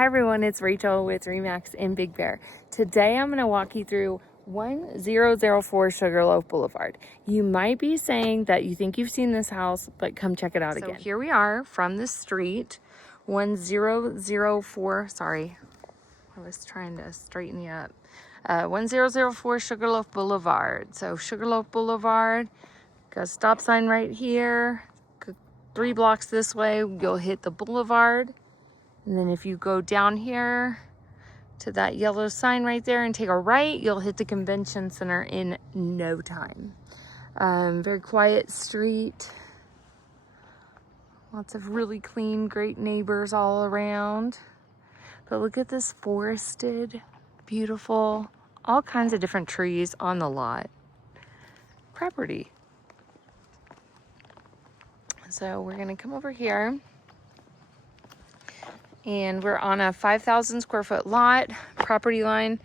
Hi everyone, it's Rachel with REMAX in Big Bear. Today I'm going to walk you through 1004 Sugarloaf Boulevard. You might be saying that you think you've seen this house, but come check it out again. So here we are from the street, 1004, sorry, I was trying to straighten you up. 1004 Sugarloaf Boulevard. So Sugarloaf Boulevard, got a stop sign right here. 3 blocks this way, you'll hit the boulevard. And then if you go down here to that yellow sign right there and take a right, you'll hit the convention center in no time. Very quiet street. Lots of really clean, great neighbors all around. But look at this forested, beautiful, all kinds of different trees on the lot. Property. So we're gonna come over here. And we're on a 5,000 square foot lot. Property line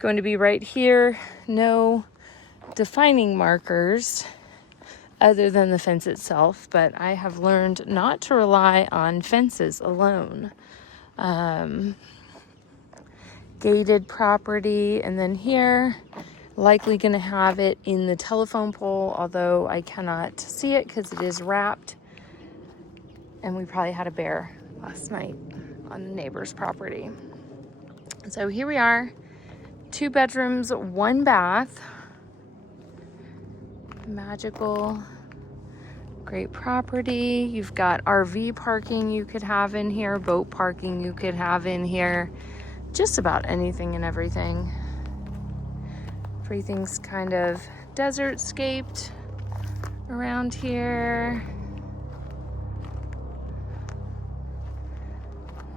going to be right here. No defining markers other than the fence itself, but I have learned not to rely on fences alone. Gated property, and then here, likely going to have it in the telephone pole, although I cannot see it because it is wrapped. And we probably had a bear last night on the neighbor's property. So here we are, 2 bedrooms, 1 bath. Magical, great property. You've got RV parking you could have in here, boat parking you could have in here, just about anything and everything. Everything's kind of desert-scaped around here.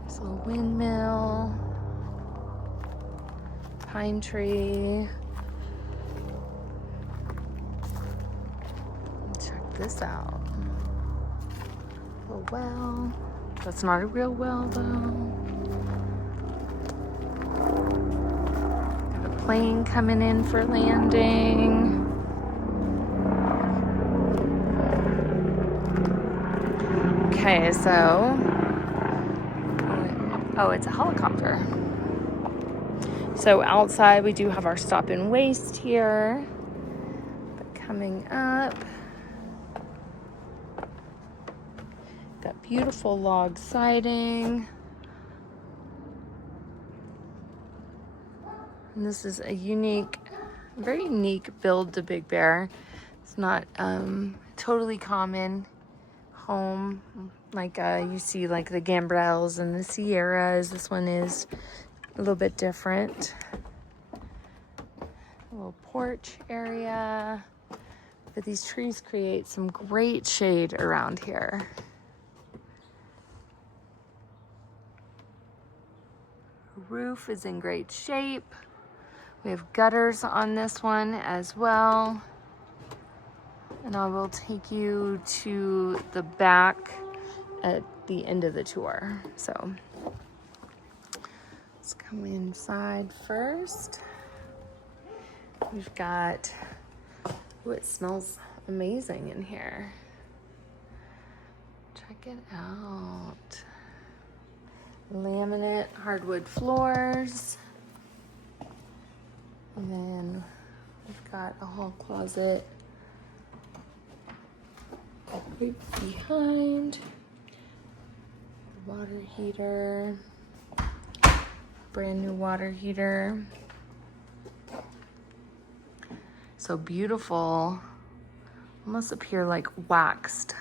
There's a little windmill, pine tree. Check this out. A well. That's not a real well though. Got a plane coming in for landing. Okay, so oh, it's a helicopter. So outside we do have our stop and waste here. But coming up, got beautiful log siding. And this is a unique, very unique build to Big Bear. It's not totally common home like you see like the Gambrels and the Sierras. This one is a little bit different. A little porch area. But these trees create some great shade around here. The roof is in great shape. We have gutters on this one as well. And I will take you to the back at the end of the tour. So let's come inside first. We've got, ooh, it smells amazing in here. Check it out. Laminate hardwood floors. And then we've got a hall closet right behind. Water heater. Brand new water heater. So beautiful. Almost appear like waxed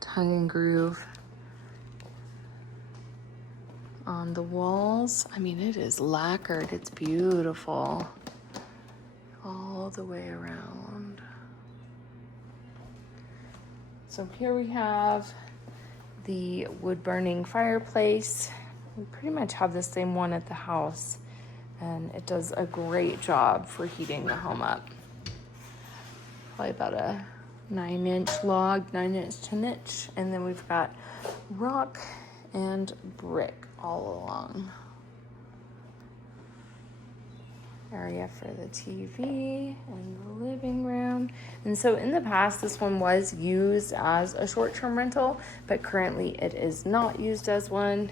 tongue and groove on the walls. I mean, it is lacquered. It's beautiful all the way around. So here we have the wood burning fireplace. We pretty much have the same one at the house, and it does a great job for heating the home up. Probably about a 9-inch log, 9-inch, 10-inch, and then we've got rock and brick all along. Area for the TV and the living room. And so in the past, this one was used as a short-term rental, but currently it is not used as one.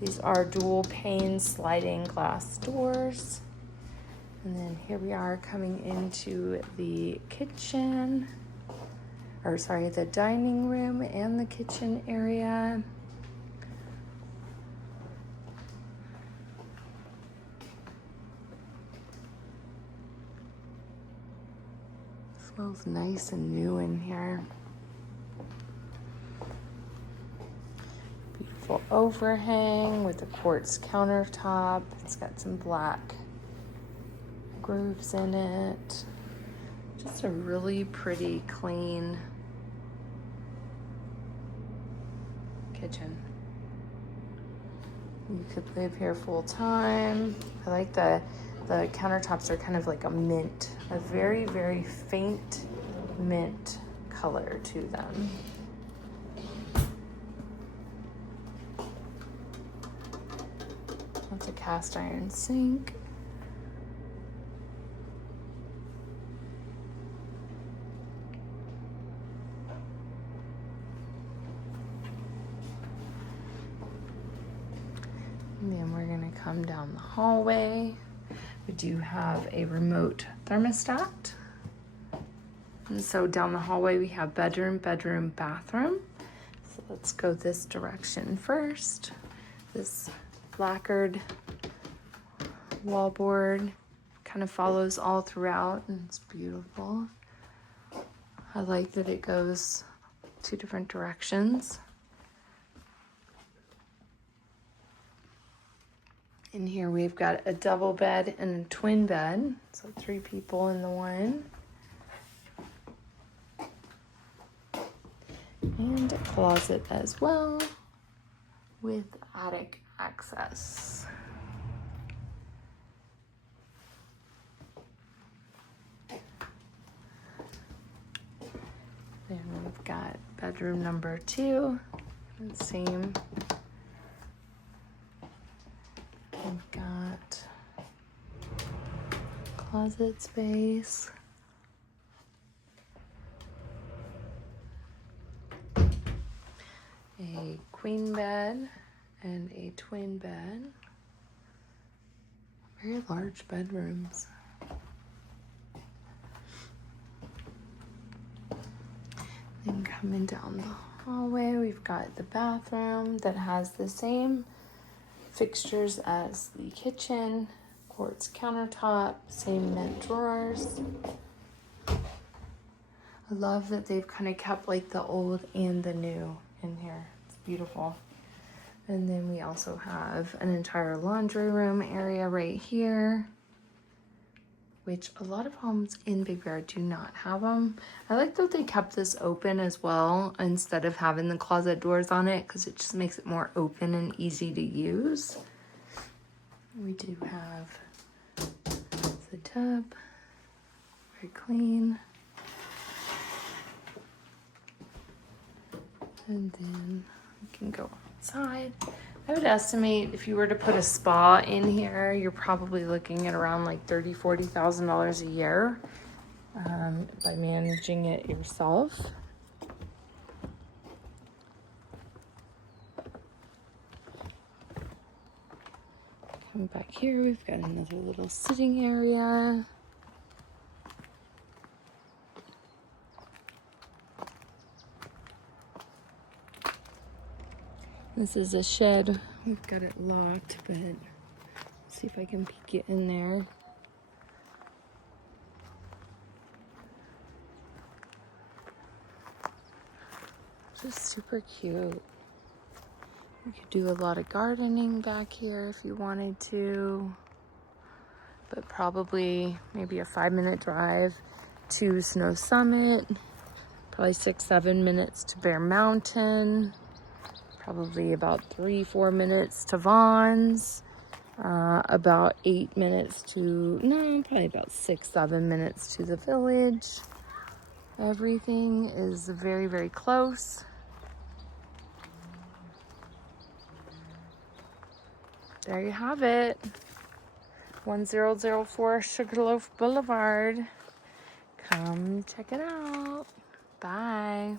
These are dual pane sliding glass doors. And then here we are coming into the kitchen, or sorry, the dining room and the kitchen area. Smells nice and new in here. Beautiful overhang with a quartz countertop. It's got some black grooves in it. Just a really pretty, clean kitchen. You could live here full time. I like the countertops are kind of like a mint, a very, very faint mint color to them. That's a cast iron sink. And then we're gonna come down the hallway. We do have a remote thermostat. And so down the hallway we have bedroom, bedroom, bathroom. So let's go this direction first. This lacquered wallboard kind of follows all throughout and it's beautiful. I like that it goes 2 different directions. In here we've got a double bed and a twin bed, so 3 people in the one. And a closet as well with attic access. Then we've got bedroom number 2, and same. We've got closet space. A queen bed and a twin bed. Very large bedrooms. Then coming down the hallway, we've got the bathroom that has the same fixtures as the kitchen, quartz countertop, same mint drawers. I love that they've kind of kept like the old and the new in here. It's beautiful. And then we also have an entire laundry room area right here, which a lot of homes in Big Bear do not have them. I like that they kept this open as well instead of having the closet doors on it, because it just makes it more open and easy to use. We do have the tub, very clean. And then we can go outside. I would estimate if you were to put a spa in here, you're probably looking at around like $30,000 to $40,000 a year by managing it yourself. Come back here, we've got another little sitting area. This is a shed. We've got it locked, but let's see if I can peek it in there. Just super cute. You could do a lot of gardening back here if you wanted to, but probably maybe a 5-minute drive to Snow Summit, probably 6-7 minutes to Bear Mountain. Probably about 3-4 minutes to Vaughn's, about 8 minutes to, no, probably about 6-7 minutes to the village. Everything is very, very close. There you have it. 1004 Sugarloaf Boulevard. Come check it out. Bye.